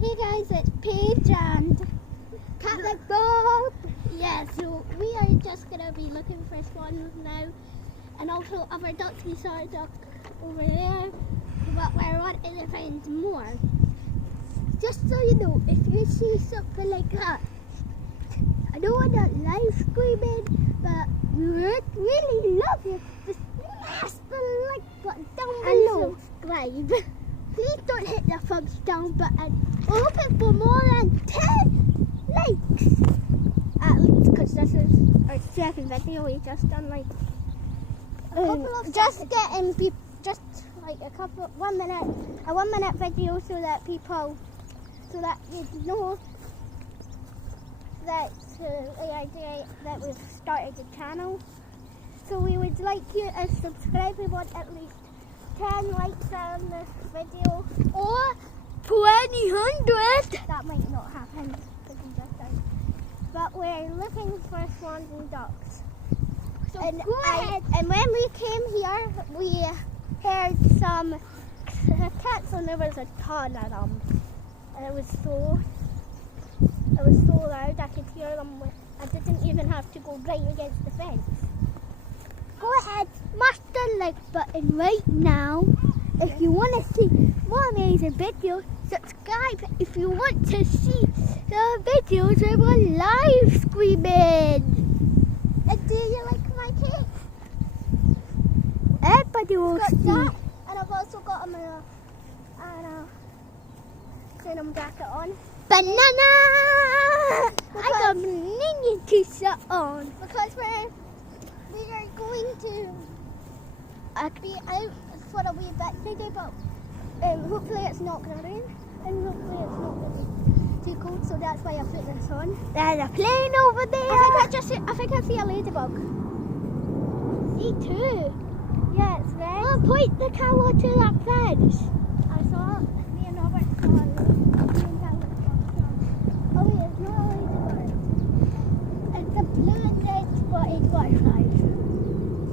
Hey guys, it's Paige and Catlikebob. Yeah, so we are just gonna be looking for swans now, and also other ducks. We saw a duck over there, but we're wanting to find more. Just so you know, if you see something like that, I don't want to live screaming, but we would really love you to smash the like button down below and subscribe. Please don't hit the thumbs down button. We're hoping for more than 10 likes. At least, because this is our second video. We just done like just getting people, just like a 1 minute video so that people, so that you know that the idea that we've started the channel. So we would like you to subscribe. We want at least 10 likes on this video, or 200. That might not happen, but we're looking for swans and ducks. So and when we came here, we heard some cats, and there was a ton of them. And it was so loud. I could hear them. I didn't even have to go right against the fence. Go ahead, smash the like button right now. If you want to see more amazing videos, subscribe if you want to see the videos where we're live screaming. And do you like my cake? Everybody will see. That, and I've also got a denim jacket on. Banana! I got a mini t-shirt on. Because we are going to be out for a wee bit today, but hopefully it's not going to rain, and hopefully it's not going to be too cold, so that's why I put this on. There's a plane over there. I think I see a ladybug. See two. Yeah, it's red. Oh, point the camera to that fence. I saw it. Me and Robert saw it. Oh wait, it's not a ladybug. It's a blue and red spotted butterfly.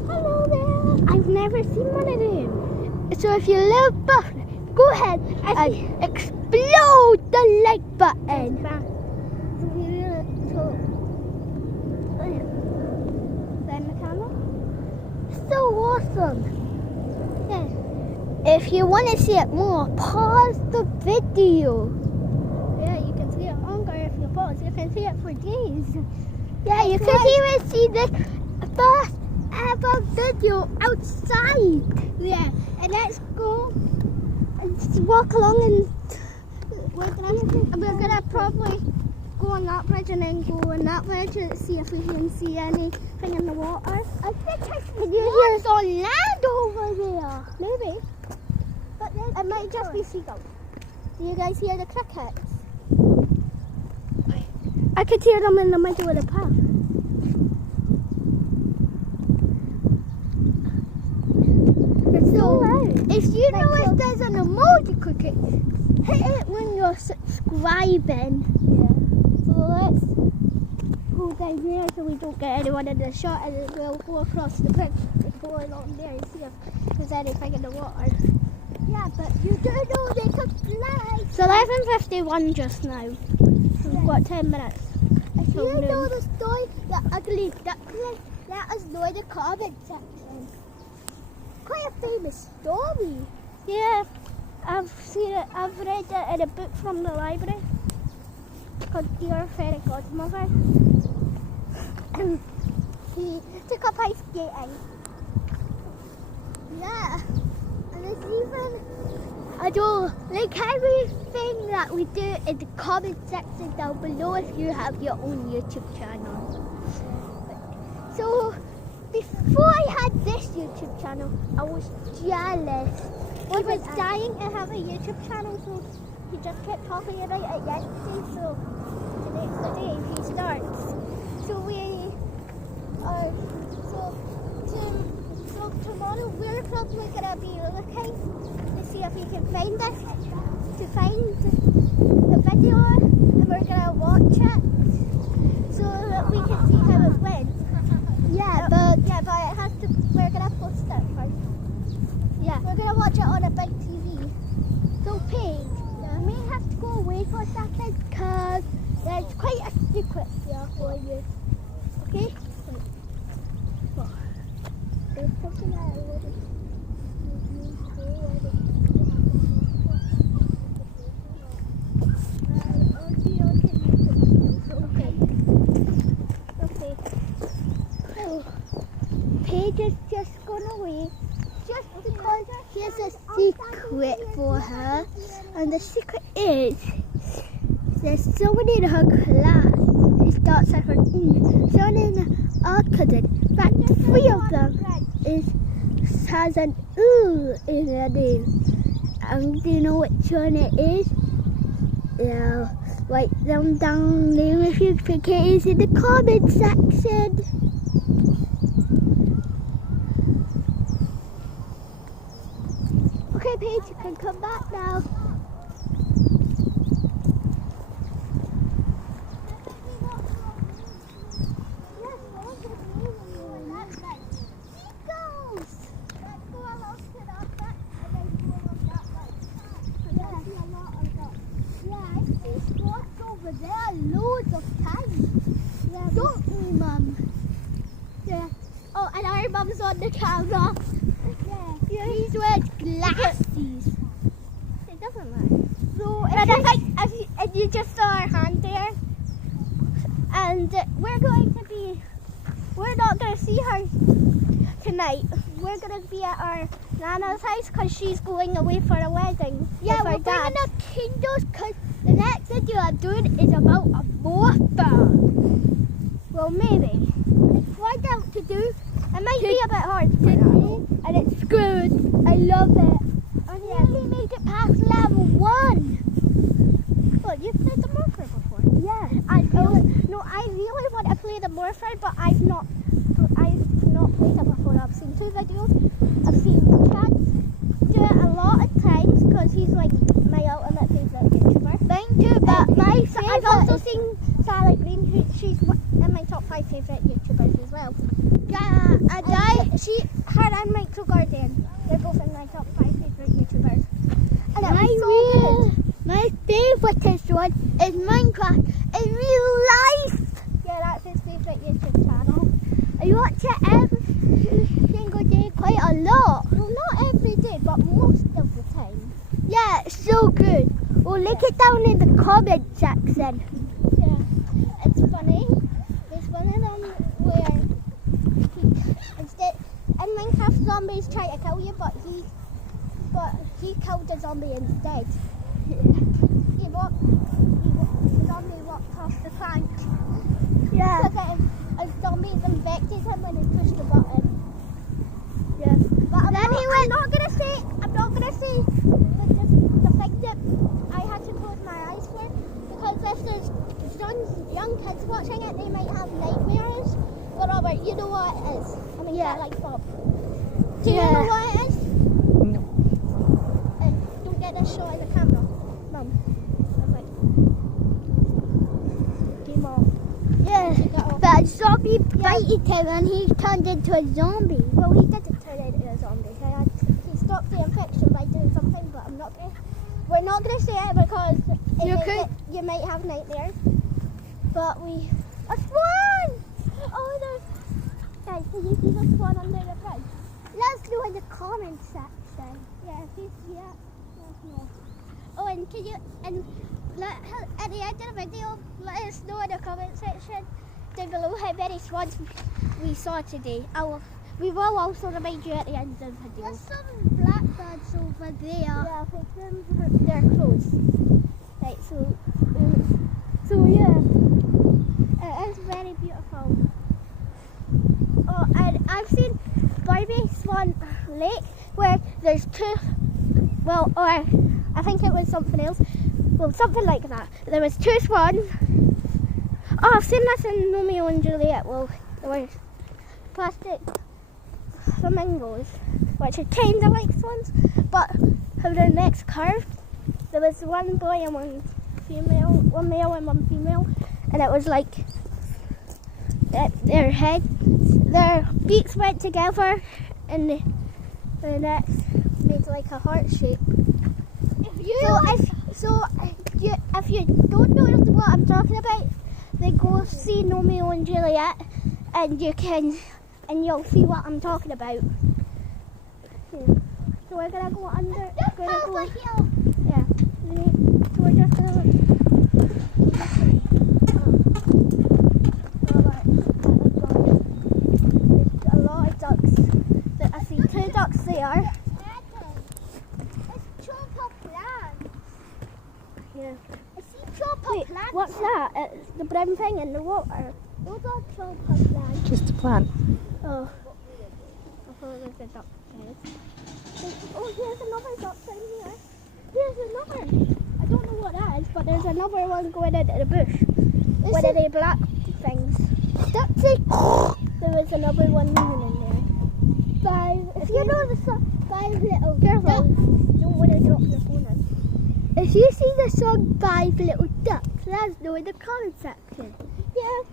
Hello there. I've never seen one of them. So if you love butterflies, go ahead and explode the like button. Then the camera. So awesome. Yeah. If you want to see it more, pause the video. Yeah, you can see it longer if you pause. You can see it for days. Yeah, you can even see this first ever video outside. Yeah, and let's go and walk along, and we're gonna probably go on that bridge and then go on that bridge and see if we can see anything in the water. I think I can hear on land over there. Maybe, but then it might just be seagulls. Do you guys hear the crickets? I could hear them in the middle of the path. So, if you know if there's an emoji cricket, hit it when you're subscribing. Yeah. So let's go down here so we don't get anyone in the shot, and then we'll go across the bridge and go along there and see if there's anything in the water. Yeah, but you do know they could fly. It's 11:51 just now. So we've got 10 minutes. If you know the story, the ugly duckling, let us know in the comment section. Quite a famous story. Yeah, I've seen it. I've read it in a book from the library called Dear Fairy Godmother. And he took up ice skating. Yeah, and it's even, I don't like everything that we do in the comment section down below if you have your own YouTube channel. So, before I had this YouTube channel, I was jealous. He was dying to have a YouTube channel, so he just kept talking about it yesterday, so today's the day he starts. So so tomorrow we're probably going to be looking to see if we can find this, to find the video, and we're going to watch it, so that we can see how it went. Yeah, but it has to. We're gonna post it first. Yeah, we're gonna watch it on a big TV. So Paige, we may have to go away wait for a second because there's quite a secret here for you. Okay? Wait. Oh. There's something that I wouldn't Okay. So, Paige is just gone away just because she has a secret for her. And the secret is there's someone in her class who starts at her someone in our cousin. But 3 of them has an ooh in their name. And do you know which one it is? Yeah, write them down there if you think it is in the comment section. Okay, Paige, you can come back now. There loads of times. Yeah, don't we, Mum? Yeah. Oh, and our mum's on the camera. Yeah. He's wearing glasses. It doesn't matter. So, and you just saw our hand there. And we're not going to see her tonight. We're going to be at our Nana's house because she's going away for a wedding. Yeah, we're bringing up candles because the next video I'm doing is about a morpher. Well, maybe. It's quite out to do. It might be a bit hard to do, and it's good. I love it. I nearly made it past level 1. What, you've played the morpher before? Yeah. I really want to play the morpher, but I've not played it before. I've seen 2 videos. I've seen Chad do it a lot of times because he's like my ultimate favourite YouTuber. Thank you, but my favourite. I've also seen Sally Green, she's in my top 5 favourite YouTubers as well. Yeah, and her and Michael Guardian, they're both in my top 5 favourite YouTubers. And it was so good. My favourite one is Minecraft in real life. Yeah, that's his favourite YouTube channel. I watch it every single day, quite a lot. Well, not every day, but most of the time. Yeah, it's so good. Well, link it down in the comment section. Yeah, it's funny. There's one of them where in Minecraft zombies try to kill you, but he killed the zombie instead. The zombie walked off the plank. Yeah. Because a zombie infected him when he pushed the button. Yeah. But I'm not gonna say the thing that I had to close my eyes for, because if there's young kids watching it, they might have nightmares. But Robert, you know what it is. I mean, yeah, like Bob. Do you know what it is? No. Don't get this shot in the camera, Mum. I was like, game off. Yeah, but a zombie bited him and he turned into a zombie. Well, he didn't turn into a zombie. He stopped the infection by doing something, but we're not going to say it because you might have nightmares. But a swan! Oh, guys, can you see the swan under the bridge? Let's do in the comments section. Yeah, if you see it, let us know. Oh, and can you, at the end of the video, let us know in the comment section down below how many swans we saw today. We will also remind you at the end of the video. There's some blackbirds over there. Yeah, I'll take them. They're close. Right, so yeah, it is very beautiful. Oh, and I've seen Barbie Swan Lake where there's 2. Well, or I think it was something else. Well, something like that. There was 2 swans. Oh, I've seen this in Romeo and Juliet. Well, there were plastic flamingos, which are kind of like swans, but how their necks curved. There was 1 boy and 1 female, 1 male and 1 female, and it was like their beaks went together, and their necks made like a heart shape. Do you don't know what I'm talking about, then go see Romeo and Juliet, and you'll see what I'm talking about. So we're gonna go under. Over here. Yeah. So we're just gonna. There's a lot of ducks. I see 2 ducks there. It's chopper plants. Yeah. I see chopper plants. What's that? It's the brown thing in the water. Those are chopper plants. Just a plant. Oh. I thought it was a duck. Oh, here's another duck down here. Here's another. I don't know what that is, but there's another one going into the bush. One of the black things. There was another one moving in there. If you know the 5 little ducks, don't want to drop your phone in. If you see the song 5 Little Ducks, that's in the comment section. Yeah.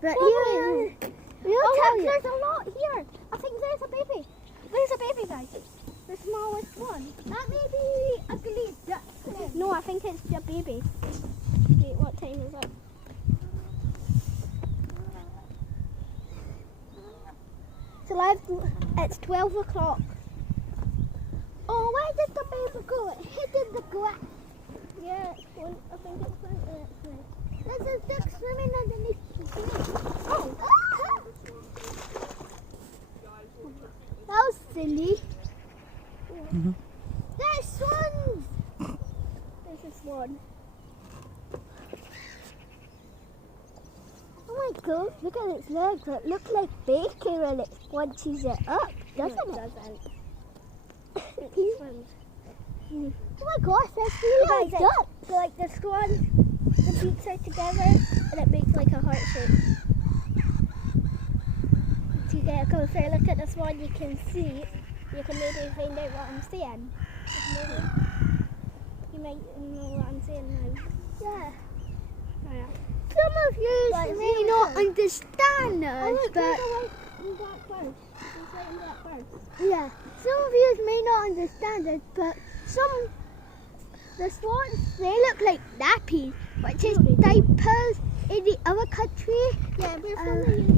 But here, there's a lot here. I think there's a baby. There's a baby, guys. The smallest one. That may be a ugly duck. No, I think it's a baby. Wait, what time is it? It's 12 o'clock. Oh, where did the baby go? It hid in the glass. Yeah, I think it's going to it. There's a duck swimming underneath the sea. Oh! That was silly. Mm-hmm. There's swans! There's a swan. Oh my god, look at its legs. It looks like bacon when it squanches it up, doesn't it? It doesn't. Oh my gosh, there's 3 ducks. So like the swan, the beaks are together and it makes like a heart shape. If you get a closer look at the swan, you can see. You can maybe find out what I'm saying. You might know what I'm saying now. Yeah. Right. Some of you may not understand us, but yeah, some of you may not understand us, but the swans, they look like nappies, which is diapers in the other country. Yeah, we're from the UK.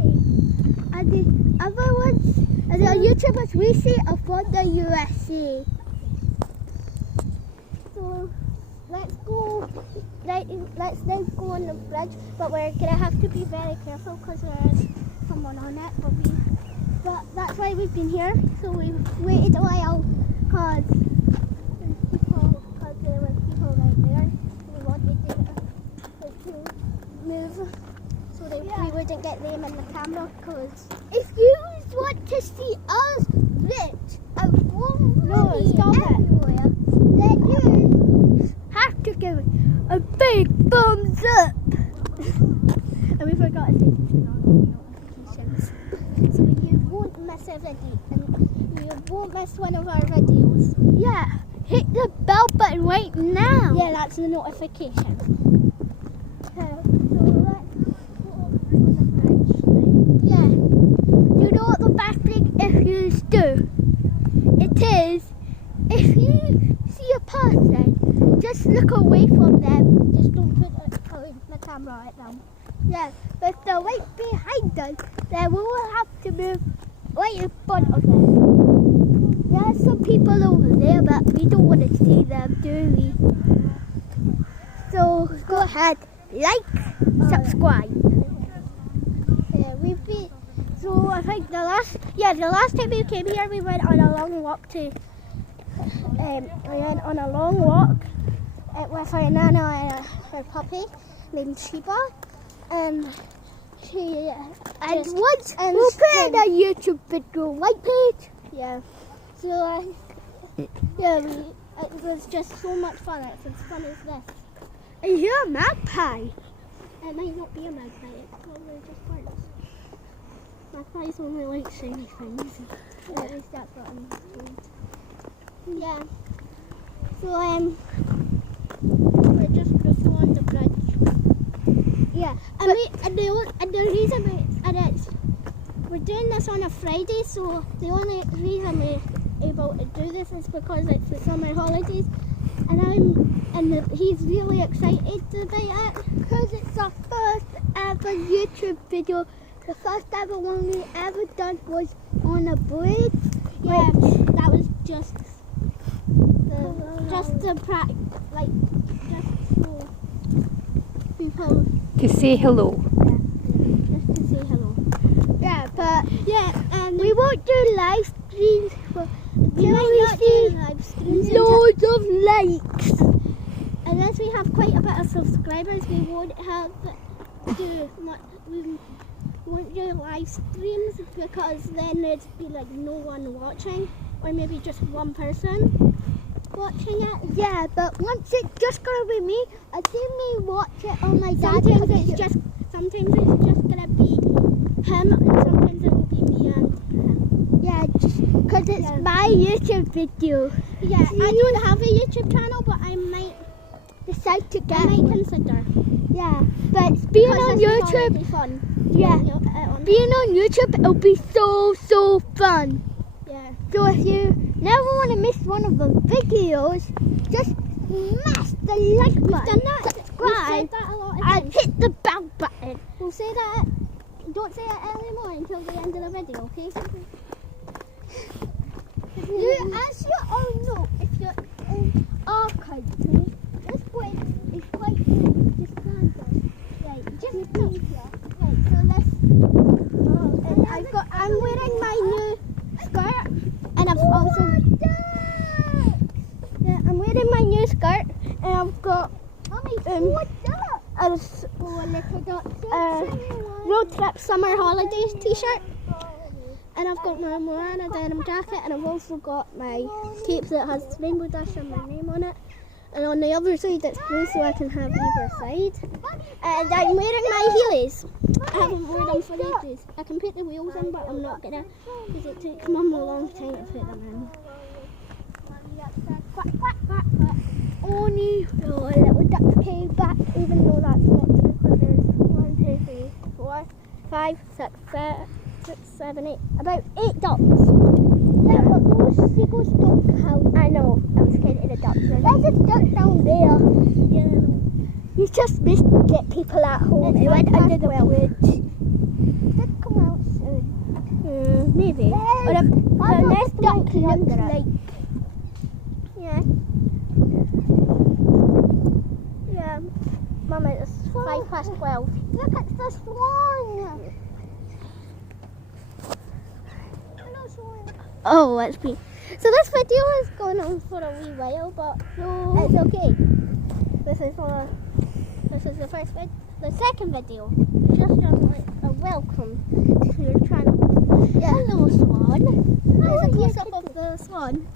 And the other ones, and the YouTubers we see are from the USA. So let's then go on the bridge, but we're gonna have to be very careful because there's someone on it. But that's why we've been here. So we waited a while because there were people right there. We wanted to move so that we wouldn't get them in the camera. Because if you want to see us rich and money everywhere, then you have to give it a big thumbs up. And we forgot to turn on notifications, so you won't miss a video and you won't miss one of our videos. Yeah, hit the bell button right now. Yeah, that's the notification. So let's go over to the bridge. Yeah, you know what the best thing if you do? It is if you see a person, just look away from them. Just don't put the camera at them. Yeah, but the right behind us, then we will have to move right in front of them. There's some people over there, but we don't want to see them, do we? So go ahead, like, subscribe. Yeah, we've been. So I think the last time we came here, we went on a long walk to. We went on a long walk with our nana and her puppy named Sheba, and once we'll put in a YouTube video, right, Paige? Yeah. So it was just so much fun. It's as fun as this. And you're a magpie. It might not be a magpie. It's probably just birds. Magpies only like shiny things. Yeah. At least that's what I'm told. Yeah. So we're just on the bridge. Yeah. And the reason we're doing this on a Friday, so the only reason we're able to do this is because it's the summer holidays, he's really excited about it because it's our first ever YouTube video. The first ever one we ever done was on a bridge. Yeah, that was just to practice, like just so people To say hello. just to say hello. Yeah, but and we won't do live streams. We might not do live streams. Loads of likes. Unless we have quite a bit of subscribers, we won't have we won't do live streams because then there'd be like no one watching, or maybe just one person watching it. Yeah, but once it's just gonna be me, I see me watch it on my dad's. Sometimes it's just gonna be him, and sometimes it will be me and him. Yeah, just because it's my YouTube video. Yeah, see? I don't have a YouTube channel, but I might decide to get. I might consider. Yeah, but being on YouTube, be fun. Yeah, being on YouTube, it'll be so fun. Yeah. So if you never want to miss one of the videos, just smash the like button, subscribe, and hit the bell button. We'll say that. Don't say it anymore until the end of the video, okay? As you all know, if you're in our country, this bridge is quite just random. Right, just be here. Right, so let's. I'm wearing my new skirt, and I've also. Yeah, I'm wearing my new skirt, and I've got. Road trip summer holidays t-shirt, and I've got my Moana denim jacket, and I've also got my cape that has Rainbow Dash and my name on it, and on the other side it's blue so I can have either side, and I'm wearing my heelys. I haven't worn them for ages. I can put the wheels in, but I'm not gonna because it takes Mum a long time to put them in. Quack, quack, quack, quack. Only little ducks came back, even though that's not true, because there's 1, 2, 3, 4, 5, 6, 7, 8, about 8 ducks. Yeah, but those seagulls don't count. I know, I'm scared of the ducks. There's a duck down there. Yeah. You just missed to get people at home. It went under the bridge. Did come out soon. Maybe. But the next duck looks like. Yeah. Yeah. Mum, it's 12:05. Look at the swan. Hello, swan. Oh, let's be. So this video is going on for a wee while, but it's okay. This is the first video. The second video. Just a welcome to your channel. Yeah. Hello, swan. There's a close up of the swan.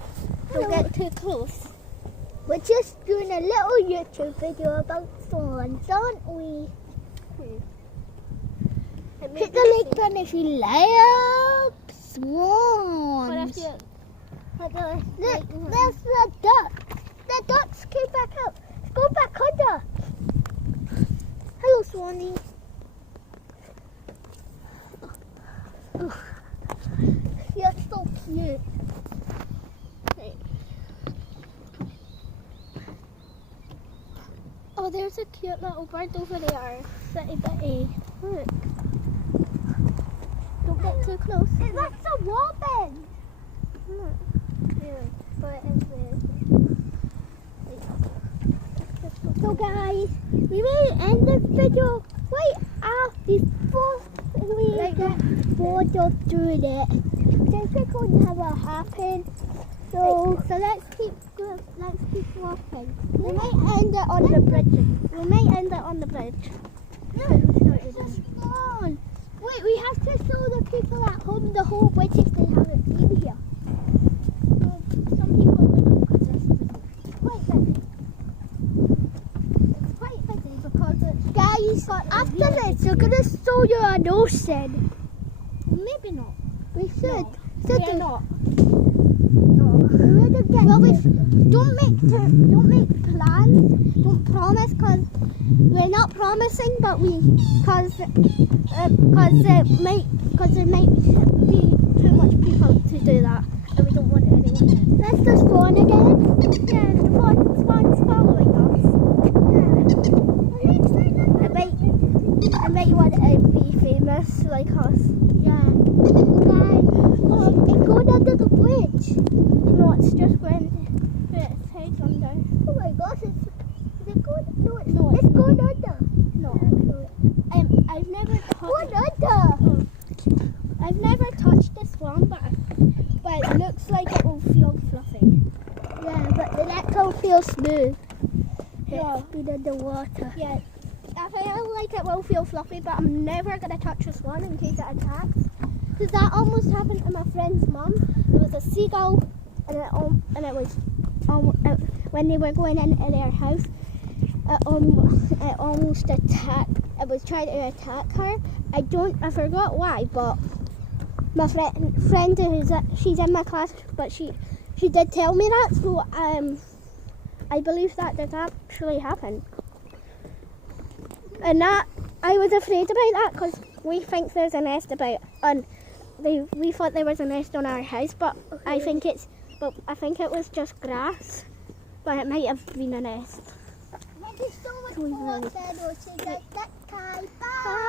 Don't get too close. We're just doing a little YouTube video about swans, aren't we? Hit the like button if you like swans. There's the ducks. The ducks came back up. Go back under. Hello, Swanee. Oh, you're so cute. Oh, there's a cute little bird over there. Bitty bitty. Look. Don't get too close. That's a robin. Look. Really. But it is weird. So guys, we may end this video right before we get bored of doing it. Since we're going to have a happen. So let's keep walking. We might end it on the bridge. This is fun. Wait, we have to show the people at home the whole bridge if they haven't been here. So some people will know because it's quite busy. It's quite busy because it's guys. After this, we're gonna show you an ocean. Maybe not. We should. We're not. Well, don't make plans. Don't promise, cause we're not promising, but cause there might be too much people to do that, and we don't want anyone. Let's just swan again. Yeah, swan. like us. Yeah. Guys, it's going under the bridge. No, it's just going its head under. Oh my gosh, is it going? No, it's going under. No. I've never I've never touched this one, but it looks like it will feel fluffy. Yeah, but the next will feel smooth. Yeah, under the water. Yeah, I feel like it will feel fluffy, but I'm never gonna touch this one in case it attacks. Because that almost happened to my friend's mum. There was a seagull, and it was when they were going into their house. It almost attacked. It was trying to attack her. I forgot why, but my friend she's in my class, but she did tell me that, so I believe that did actually happen. And that I was afraid about that because we think there's a nest we thought there was a nest on our house, but I think it was just grass, but it might have been a nest. Thank you so much for watching. Bye.